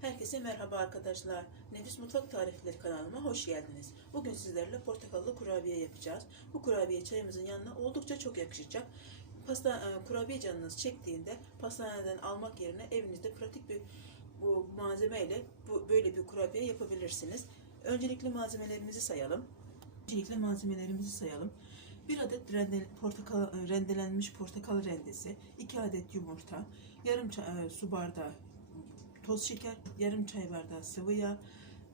Herkese merhaba arkadaşlar. Nefis Mutfak Tarifleri kanalıma hoş geldiniz. Bugün sizlerle portakallı kurabiye yapacağız. Bu kurabiye çayımızın yanına oldukça çok yakışacak. Pasta e, kurabiye canınız çektiğinde pastaneden almak yerine evinizde pratik bir bu malzemeyle bu böyle bir kurabiye yapabilirsiniz. Öncelikle malzemelerimizi sayalım. Öncelikle malzemelerimizi sayalım. 1 adet rende, portakal, e, rendelenmiş portakal rendesi, 2 adet yumurta, yarım ça- e, su bardağı toz şeker, yarım çay bardağı sıvı yağ,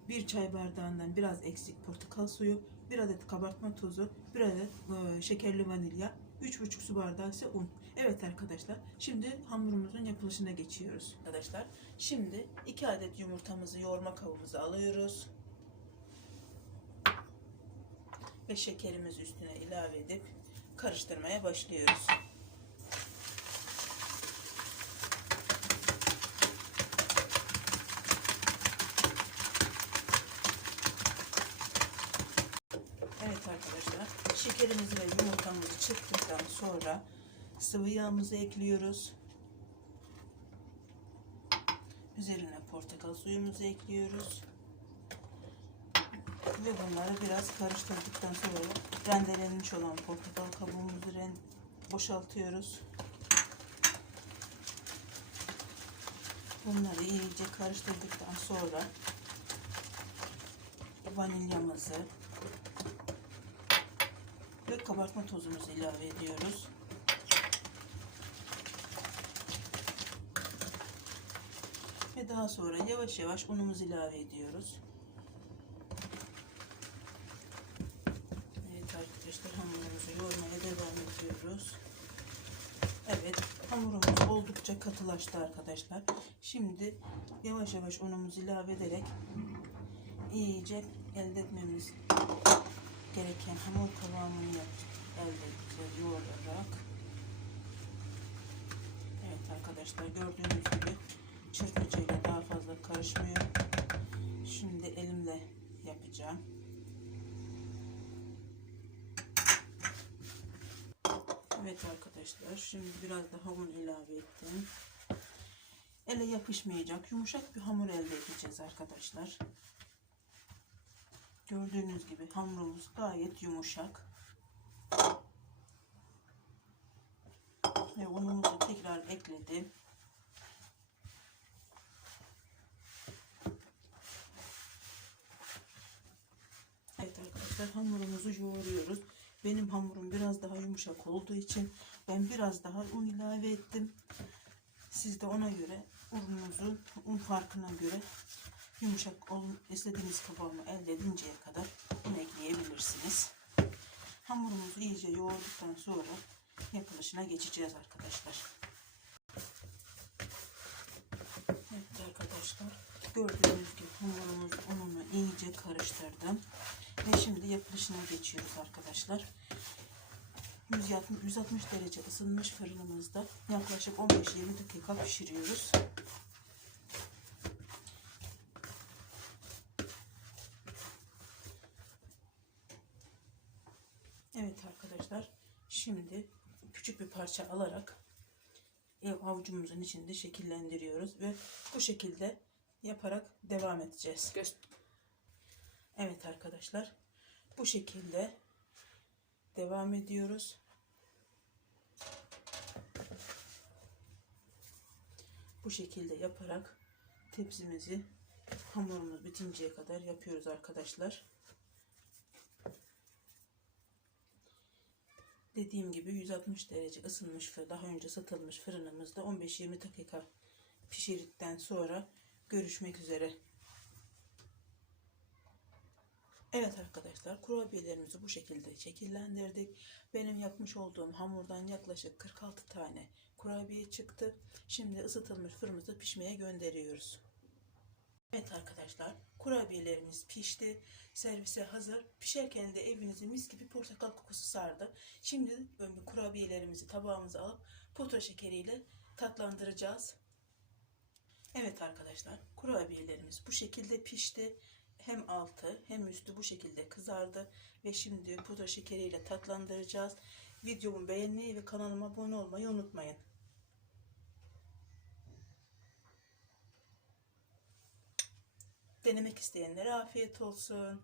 bir çay bardağından biraz eksik portakal suyu, bir adet kabartma tozu, bir adet e, şekerli vanilya, 3,5 su bardağı ise un. Evet arkadaşlar, şimdi hamurumuzun yapılışına geçiyoruz. Arkadaşlar, şimdi 2 adet yumurtamızı yoğurma kabımıza alıyoruz. Ve şekerimizi üstüne ilave edip karıştırmaya başlıyoruz. Evet arkadaşlar, şekerimizi ve yumurtamızı çırptıktan sonra sıvı yağımızı ekliyoruz. Üzerine portakal suyumuzu ekliyoruz. Ve bunları biraz karıştırdıktan sonra rendelenmiş olan portakal kabuğumuzu boşaltıyoruz. Bunları iyice karıştırdıktan sonra vanilyamızı ve kabartma tozumuzu ilave ediyoruz. Ve daha sonra yavaş yavaş unumuzu ilave ediyoruz. Evet arkadaşlar hamurumuzu yoğurmaya devam ediyoruz. Evet hamurumuz oldukça katılaştı arkadaşlar. Şimdi yavaş yavaş unumuzu ilave ederek iyice elde etmemiz gereken hamur kıvamını elde edeceğiz yoğurarak. Evet arkadaşlar gördüğünüz gibi çırpıcıyla daha fazla karışmıyor. Şimdi elimle yapacağım. Evet arkadaşlar şimdi biraz daha un ilave ettim. Ele yapışmayacak yumuşak bir hamur elde edeceğiz arkadaşlar. Gördüğünüz gibi hamurumuz gayet yumuşak. Ve unumuzu tekrar ekledim. Evet arkadaşlar hamurumuzu yoğuruyoruz. Benim hamurum biraz daha yumuşak olduğu için ben biraz daha un ilave ettim. Siz de ona göre ununuzu un farkına göre yumuşak olun istediğiniz kıvamı elde edinceye kadar un ekleyebilirsiniz. Hamurumuzu iyice yoğurduktan sonra yapılışına geçeceğiz arkadaşlar. Evet arkadaşlar gördüğünüz gibi hamurumuz ununu iyice karıştırdım. Ve şimdi yapılışına geçiyoruz arkadaşlar. 160, 160 derece ısınmış fırınımızda yaklaşık 15-20 dakika pişiriyoruz. Evet arkadaşlar şimdi küçük bir parça alarak ev avucumuzun içinde şekillendiriyoruz ve bu şekilde yaparak devam edeceğiz. Evet arkadaşlar bu şekilde devam ediyoruz. Bu şekilde yaparak tepsimizi hamurumuz bitinceye kadar yapıyoruz arkadaşlar. Dediğim gibi 160 derece ısınmış ve daha önce satılmış fırınımızda 15-20 dakika pişirdikten sonra görüşmek üzere. Evet arkadaşlar kurabiyelerimizi bu şekilde şekillendirdik. Benim yapmış olduğum hamurdan yaklaşık 46 tane kurabiye çıktı. Şimdi ısıtılmış fırınımızda pişmeye gönderiyoruz. Evet arkadaşlar kurabiyelerimiz pişti. Servise hazır. Pişerken de evinizi mis gibi portakal kokusu sardı. Şimdi kurabiyelerimizi tabağımıza alıp pudra şekeriyle tatlandıracağız. Evet arkadaşlar kurabiyelerimiz bu şekilde pişti. Hem altı hem üstü bu şekilde kızardı. Ve şimdi pudra şekeriyle tatlandıracağız. Videomu beğenmeyi ve kanalıma abone olmayı unutmayın. Denemek isteyenlere afiyet olsun.